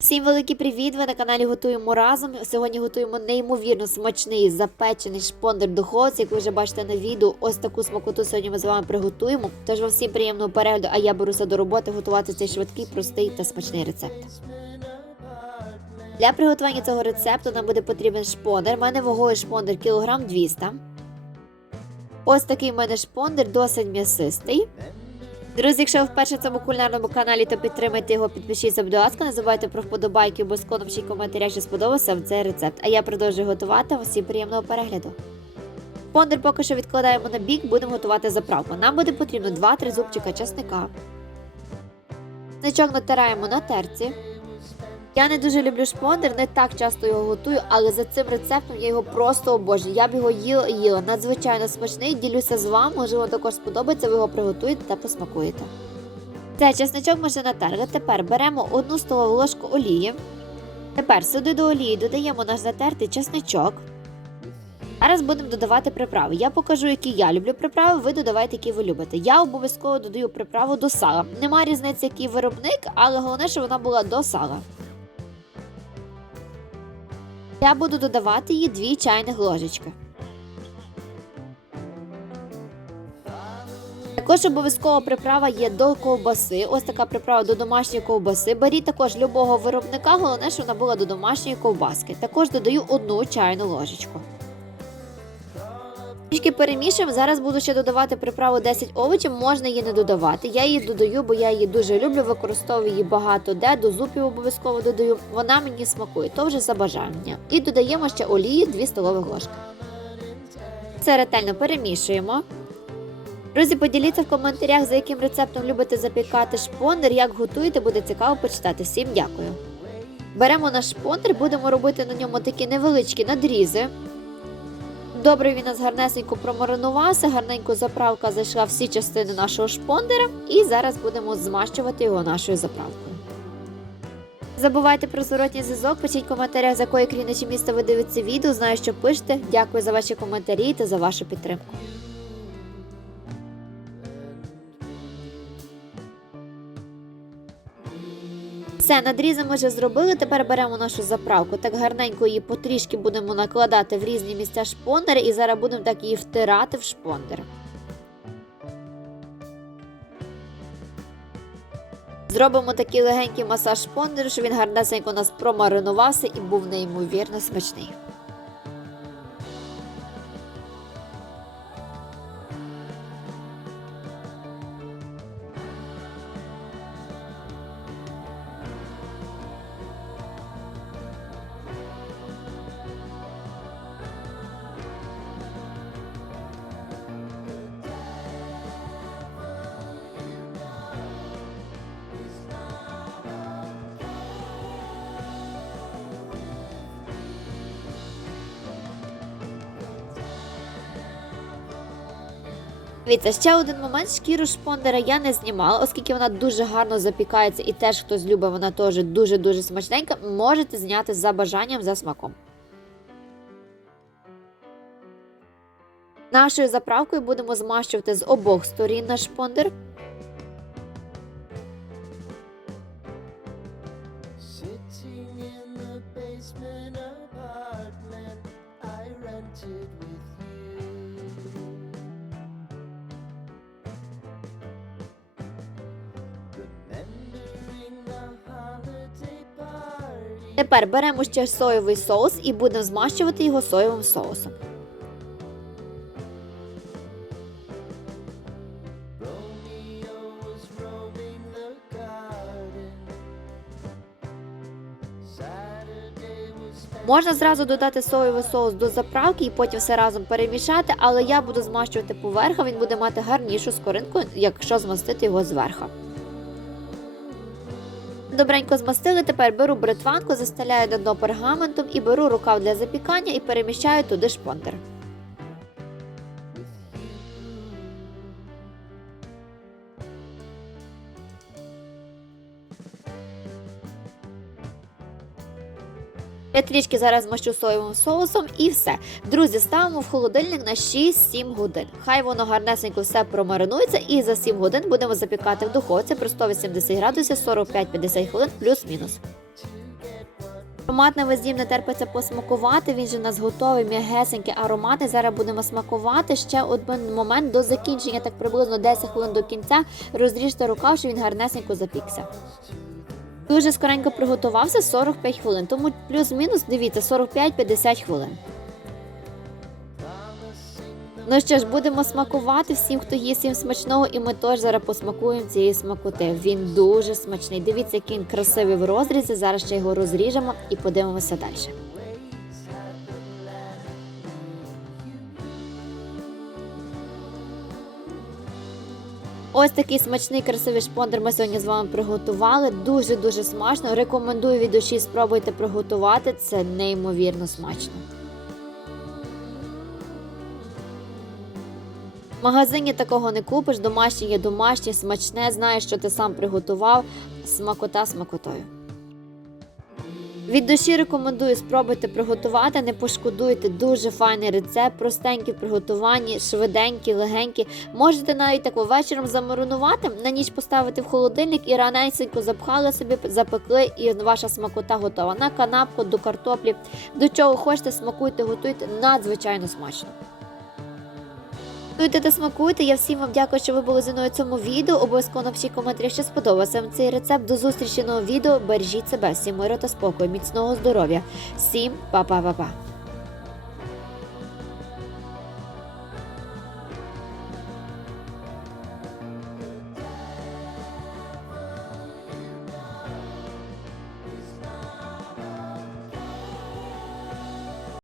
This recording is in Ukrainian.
Всім великий привіт! Ви на каналі Готуємо разом. Сьогодні готуємо неймовірно смачний запечений шпондер духовці. Як ви вже бачите на відео, ось таку смакоту сьогодні ми з вами приготуємо. Тож вам всім приємного перегляду, а я беруся до роботи готувати цей швидкий, простий та смачний рецепт. Для приготування цього рецепту нам буде потрібен шпондер. У мене вагою шпондер кілограм 200. Ось такий в мене шпондер, досить м'ясистий. Друзі, якщо ви вперше в цьому кулінарному каналі, то підтримайте його, підпишіться, будь ласка, не забувайте про вподобайки, обов'язково чи коментарях, що сподобався вам цей рецепт. А я продовжую готувати. Усім приємного перегляду. Пондер поки що відкладаємо на бік, будемо готувати заправку. Нам буде потрібно 2-3 зубчика часника. Значок натираємо на терці. Я не дуже люблю шпондер, не так часто його готую, але за цим рецептом я його просто обожнюю. Я б його їла і їла. Надзвичайно смачний, ділюся з вами, можливо, також сподобається, ви його приготуєте та посмакуєте. Це чесничок можна натерти. Тепер беремо одну столову ложку олії. Тепер сюди до олії додаємо наш затертий чесничок. Зараз будемо додавати приправи. Я покажу, які я люблю приправи, ви додавайте, які ви любите. Я обов'язково додаю приправу до сала. Нема різниці, який виробник, але головне, щоб вона була до сала. Я буду додавати її 2 чайних ложечки. Також обов'язкова приправа є до ковбаси. Ось така приправа до домашньої ковбаси. Беріть також любого виробника, головне, щоб вона була до домашньої ковбаски. Також додаю одну чайну ложечку. Трішки перемішуємо. Зараз буду ще додавати приправу 10 овочів, можна її не додавати. Я її додаю, бо я її дуже люблю, використовую її багато де, до зупів обов'язково додаю. Вона мені смакує, то вже за бажання. І додаємо ще олії 2 столових ложки. Це ретельно перемішуємо. Друзі, поділіться в коментарях, за яким рецептом любите запікати шпондер, як готуєте, буде цікаво почитати. Всім дякую. Беремо наш шпондер, будемо робити на ньому такі невеличкі надрізи. Добре, він у нас гарнесенько промаринувався, гарненько заправка зайшла всі частини нашого шпондера, і зараз будемо змащувати його нашою заправкою. Забувайте про зворотній зв'язок, пишіть в коментарях, з якої країни чи міста ви дивитеся відео. Знаю, що пишете. Дякую за ваші коментарі та за вашу підтримку. Все, надрізи ми вже зробили. Тепер беремо нашу заправку. Так гарненько її потрішки будемо накладати в різні місця шпондера і зараз будемо так її втирати в шпондер. Зробимо такий легенький масаж шпондеру, щоб він гарнесенько у нас промаринувався і був неймовірно смачний. Дивіться, ще один момент. Шкіру шпондера я не знімала, оскільки вона дуже гарно запікається і теж хтось любить, вона теж дуже-дуже смачненька. Можете зняти за бажанням за смаком. Нашою заправкою будемо змащувати з обох сторін наш шпондер. Sitting in the basement apartment I rented with Тепер беремо ще соєвий соус і будемо змащувати його соєвим соусом. Можна зразу додати соєвий соус до заправки і потім все разом перемішати, але я буду змащувати поверх, він буде мати гарнішу скоринку, якщо змастити його зверху. Добренько змастили, тепер беру бритванку, застеляю на дно пергаментом і беру рукав для запікання і переміщаю туди шпондер. Я трішки зараз змащу соєвим соусом і все. Друзі, ставимо в холодильник на 6-7 годин. Хай воно гарнесенько все промаринується, і за 7 годин будемо запікати в духовці при 180 градусів 45-50 хвилин плюс-мінус. Аромат на весь не терпиться посмакувати. Він же у нас готовий, м'ягесенький аромати. Зараз будемо смакувати. Ще один момент до закінчення, так приблизно 10 хвилин до кінця. Розріжте рукав, щоб він гарнесенько запікся. Дуже скоренько приготувався 45 хвилин, тому плюс-мінус дивіться 45-50 хвилин. Ну що ж, будемо смакувати всім, хто їсть їм смачного, і ми теж зараз посмакуємо цієї смакоти. Він дуже смачний. Дивіться, який він красивий в розрізі. Зараз ще його розріжемо і подивимося далі. Ось такий смачний красивий шпондер ми сьогодні з вами приготували. Дуже дуже смачно. Рекомендую від душі спробуйте приготувати. Це неймовірно смачно. В магазині такого не купиш, домашнє є домашнє, смачне, знаєш, що ти сам приготував. Смакота смакотою. Від душі рекомендую спробуйте приготувати, не пошкодуйте. Дуже файний рецепт, простенькі в приготуванні, швиденькі, легенькі. Можете навіть так вечором замаринувати, на ніч поставити в холодильник і раненько запхали собі, запекли, і ваша смакота готова. На канапку, до картоплі. До чого хочете, смакуйте, готуйте надзвичайно смачно. Готуйте та смакуйте. Я всім вам дякую, що ви були зі мною в цьому відео. Обов'язково напишіть коментарі, що сподобався вам цей рецепт. До зустрічі нового відео. Бережіть себе, всім миру та спокою, міцного здоров'я. Всім па-па-па-па.